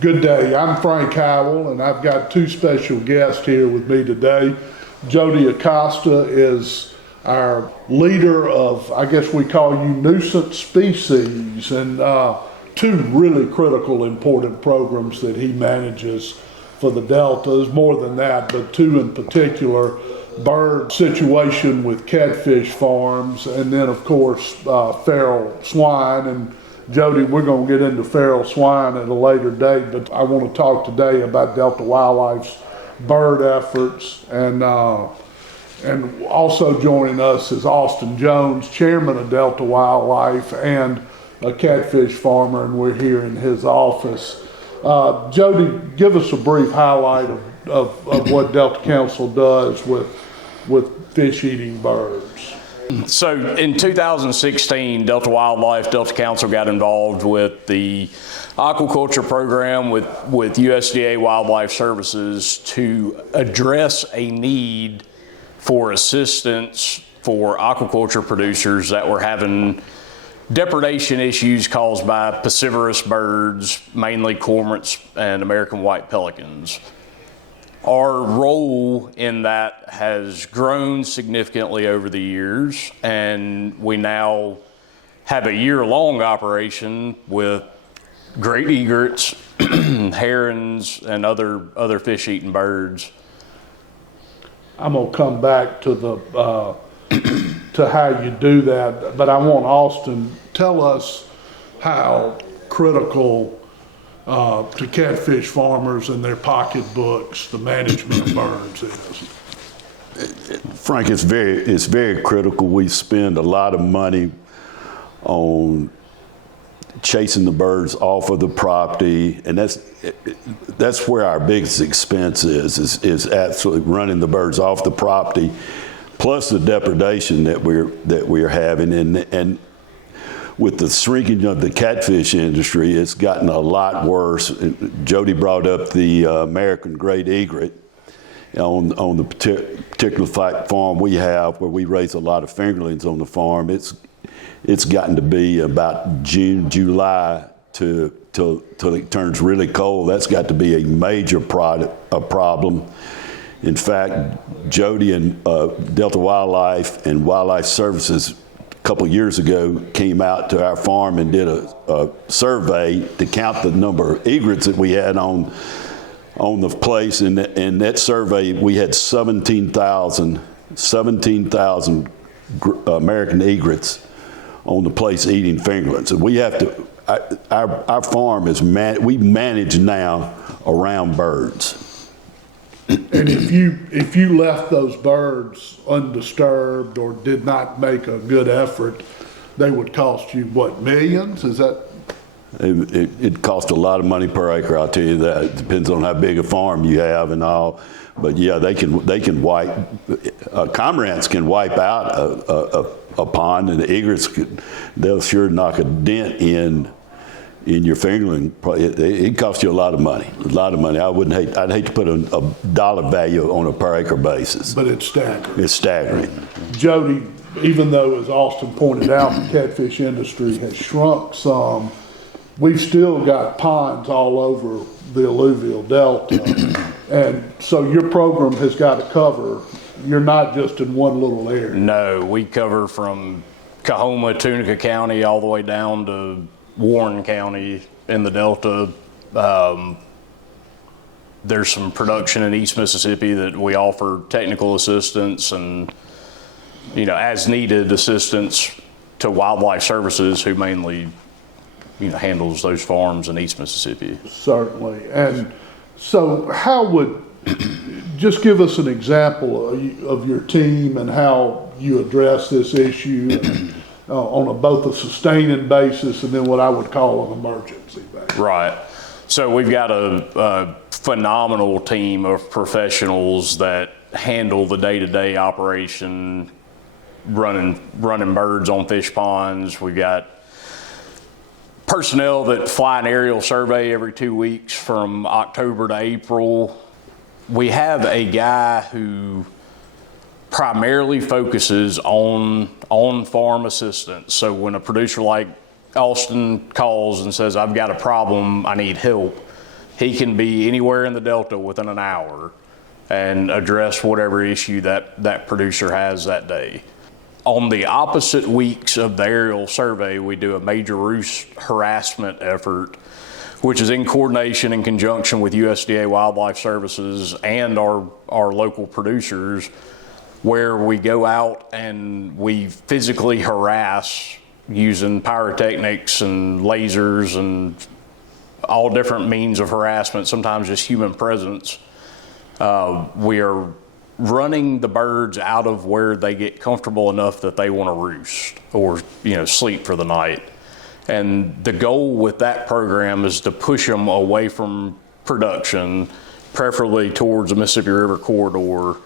Good day. I'm Frank Howell, and I've got two special guests here with me today. Jody Acosta is our leader of, I guess we call you nuisance species, and two really critical, important programs that he manages for the Delta. There's more than that, but two in particular: bird situation with catfish farms, and then of course feral swine. And Jody, we're going to get into feral swine at a later date, but I want to talk today about Delta Wildlife's bird efforts. And also joining us is Austin Jones, chairman of Delta Wildlife and a catfish farmer, and we're here in his office. Jody, give us a brief highlight of what Delta Council does with fish-eating birds. So in 2016, Delta Wildlife, Delta Council got involved with the aquaculture program with USDA Wildlife Services to address a need for assistance for aquaculture producers that were having depredation issues caused by piscivorous birds, mainly cormorants and American white pelicans. Our role in that has grown significantly over the years, and we now have a year-long operation with great egrets, herons, and other fish-eating birds. I'm gonna come back to the to how you do that, but I want Austin tell us how critical to catfish farmers and their pocketbooks the management of birds is. Frank, it's very critical. We spend a lot of money on chasing the birds off of the property, and that's where our biggest expense is absolutely running the birds off the property, plus the depredation that we're having, and with the shrinking of the catfish industry, it's gotten a lot worse. Jody brought up the American great egret on the particular farm we have, where we raise a lot of fingerlings on the farm. It's gotten to be about June, July till it turns really cold. That's got to be a major problem. In fact, Jody and Delta Wildlife and Wildlife Services a couple of years ago came out to our farm and did a survey to count the number of egrets that we had on the place. And in that survey, we had 17,000 American egrets on the place eating fingerlings. And we have to, our farm is, we manage now around birds. And if you left those birds undisturbed or did not make a good effort, they would cost you what, millions? Is that? It costs a lot of money per acre. I'll tell you that. It depends on how big a farm you have and all. But yeah, they can wipe. Cormorants can wipe out a pond, and the egrets they'll sure knock a dent in your fingerling. It costs you a lot of money. I'd hate to put a dollar value on a per acre basis. But it's staggering. It's staggering. Jody, even though, as Austin pointed out, the catfish industry has shrunk some, we've still got ponds all over the alluvial delta. And so your program has got to cover, you're not just in one little area. No, we cover from Coahoma, Tunica County, all the way down to Warren County in the Delta. There's some production in East Mississippi that we offer technical assistance and, as needed assistance to Wildlife Services, who mainly, handles those farms in East Mississippi. Certainly. And so how would, just give us an example of your team and how you address this issue on both a sustaining basis and then what I would call an emergency basis. Right. So we've got a phenomenal team of professionals that handle the day-to-day operation, running birds on fish ponds. We've got personnel that fly an aerial survey every 2 weeks from October to April. We have a guy who primarily focuses on farm assistance. So when a producer like Austin calls and says, I've got a problem, I need help, he can be anywhere in the Delta within an hour and address whatever issue that producer has that day. On the opposite weeks of the aerial survey, we do a major roost harassment effort, which is in coordination in conjunction with USDA Wildlife Services and our local producers, where we go out and we physically harass using pyrotechnics and lasers and all different means of harassment, sometimes just human presence. We are running the birds out of where they get comfortable enough that they want to roost or, sleep for the night. And the goal with that program is to push them away from production, preferably towards the Mississippi River corridor,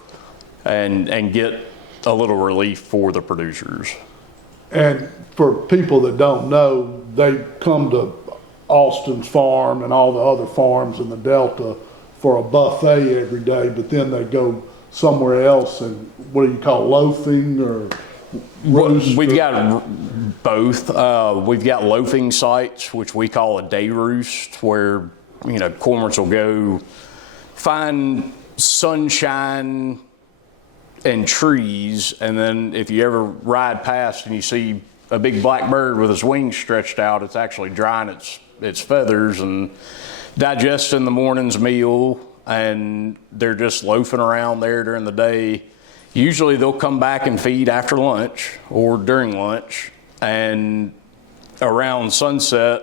and get a little relief for the producers. And for people that don't know, they come to Austin's farm and all the other farms in the Delta for a buffet every day, but then they go somewhere else and what do you call loafing or roost? We've got both. We've got loafing sites, which we call a day roost, where cormorants will go find sunshine and trees, and then if you ever ride past and you see a big black bird with its wings stretched out, it's actually drying its feathers and digesting the morning's meal, and they're just loafing around there during the day. Usually they'll come back and feed after lunch or during lunch, and around sunset,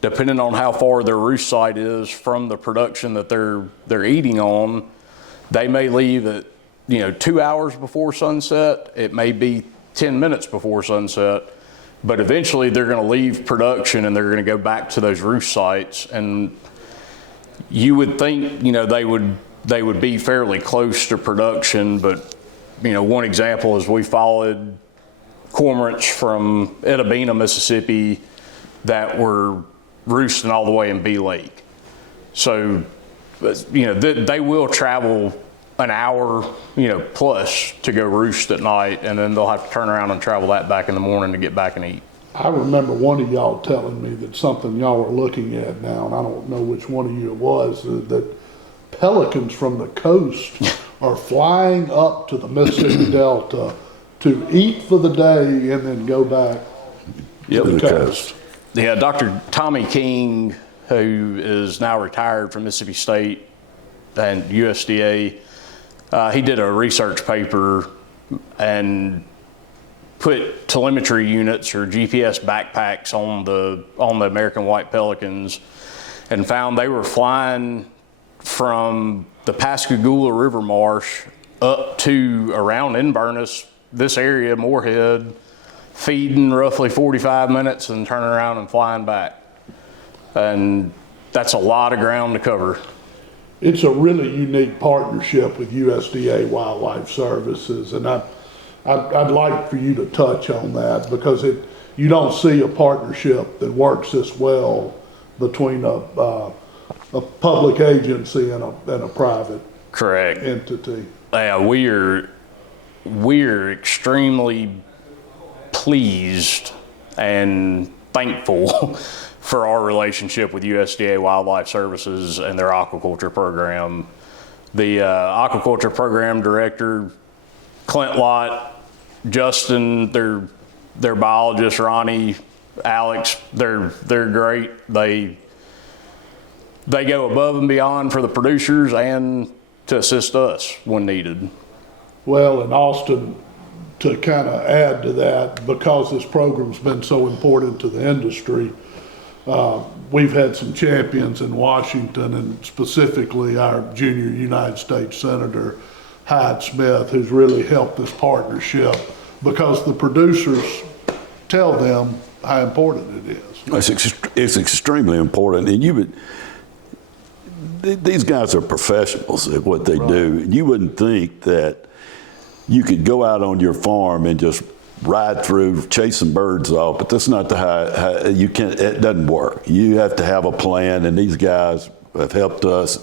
depending on how far their roost site is from the production that they're eating on, they may leave at 2 hours before sunset. It may be 10 minutes before sunset, but eventually they're going to leave production and they're going to go back to those roost sites. And you would think they would be fairly close to production, but one example is we followed cormorants from Itta Bena, Mississippi, that were roosting all the way in Bee Lake. So they will travel an hour plus to go roost at night, and then they'll have to turn around and travel that back in the morning to get back and eat. I remember one of y'all telling me that something y'all were looking at now, and I don't know which one of you it was, that pelicans from the coast are flying up to the Mississippi Delta to eat for the day and then go back to the coast. Yeah, Dr. Tommy King, who is now retired from Mississippi State and USDA, he did a research paper and put telemetry units or GPS backpacks on the American white pelicans, and found they were flying from the Pascagoula River Marsh up to around Inverness, this area, Moorhead, feeding roughly 45 minutes and turning around and flying back. And that's a lot of ground to cover. It's a really unique partnership with USDA Wildlife Services, and I'd like for you to touch on that, because you don't see a partnership that works this well between a public agency and a private Correct. entity. Yeah, we're extremely pleased and thankful for our relationship with USDA Wildlife Services and their aquaculture program. The aquaculture program director, Clint Lott, Justin, their biologist, Ronnie, Alex, they're great. They go above and beyond for the producers and to assist us when needed. Well, in Austin, to kind of add to that, because this program's been so important to the industry, we've had some champions in Washington, and specifically our junior United States Senator, Hyde Smith, who's really helped this partnership, because the producers tell them how important it is. It's extremely important, and these guys are professionals at what they do. You wouldn't think that you could go out on your farm and just ride through chasing birds off, but that's not how you can't. It doesn't work. You have to have a plan, and these guys have helped us.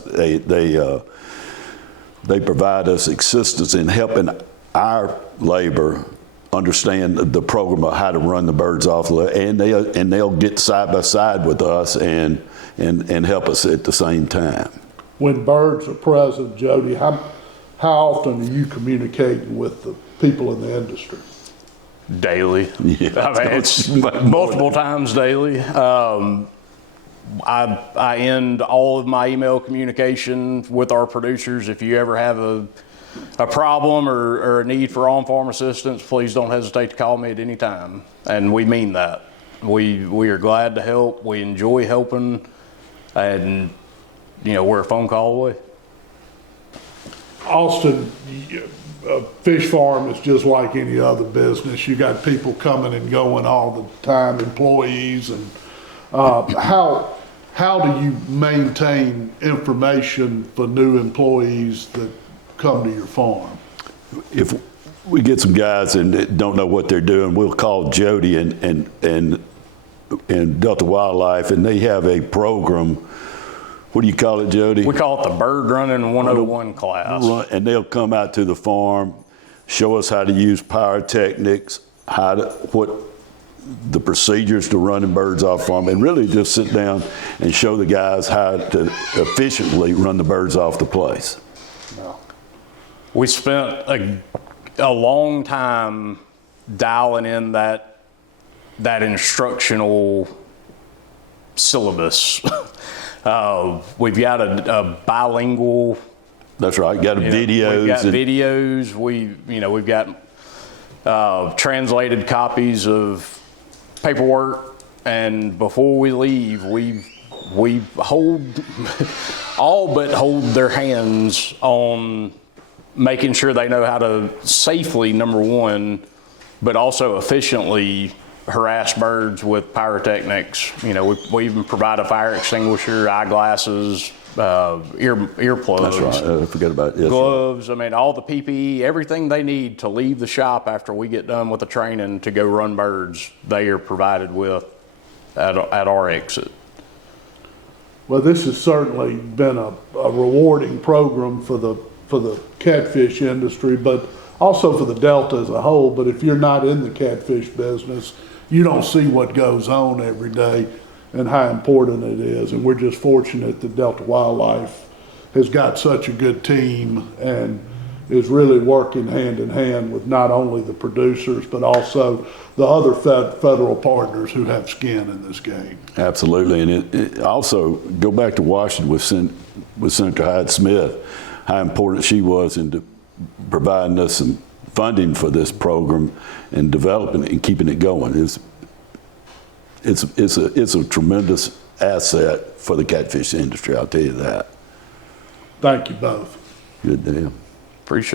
They provide us assistance in helping our labor understand the program of how to run the birds off, and they'll get side by side with us and and help us at the same time. When birds are present, Jody, how often are you communicating with the people in the industry? Daily. Yeah. I mean, it's multiple times daily. I end all of my email communication with our producers. If you ever have a problem or a need for on-farm assistance, please don't hesitate to call me at any time. And we mean that. We are glad to help. We enjoy helping, and we're a phone call away. Austin, a fish farm is just like any other business. You got people coming and going all the time, employees, and how do you maintain information for new employees that come to your farm? If we get some guys and don't know what they're doing, we'll call Jody and Delta Wildlife, and they have a program. What do you call it, Jody? We call it the Bird Running 101 class. And they'll come out to the farm, show us how to use pyrotechnics, what the procedures to running birds off farm, and really just sit down and show the guys how to efficiently run the birds off the place. We spent a long time dialing in that instructional syllabus. We've got a bilingual. That's right. Got videos. We've got videos. We've got translated copies of paperwork, and before we leave, we hold all but hold their hands on making sure they know how to safely, number one, but also efficiently harass birds with pyrotechnics. We even provide a fire extinguisher, eyeglasses, earplugs. That's right. I forget about it. Gloves. I mean, all the PPE, everything they need to leave the shop after we get done with the training to go run birds, they are provided with at our exit. Well, this has certainly been a rewarding program for the catfish industry, but also for the Delta as a whole. But if you're not in the catfish business, you don't see what goes on every day and how important it is. And we're just fortunate that Delta Wildlife has got such a good team and is really working hand in hand with not only the producers, but also the other federal partners who have skin in this game. Absolutely. And it also, go back to Washington with Senator Hyde Smith, how important she was in providing us some funding for this program and developing it and keeping it going. It's a tremendous asset for the catfish industry, I'll tell you that. Thank you both. Good deal. Appreciate it.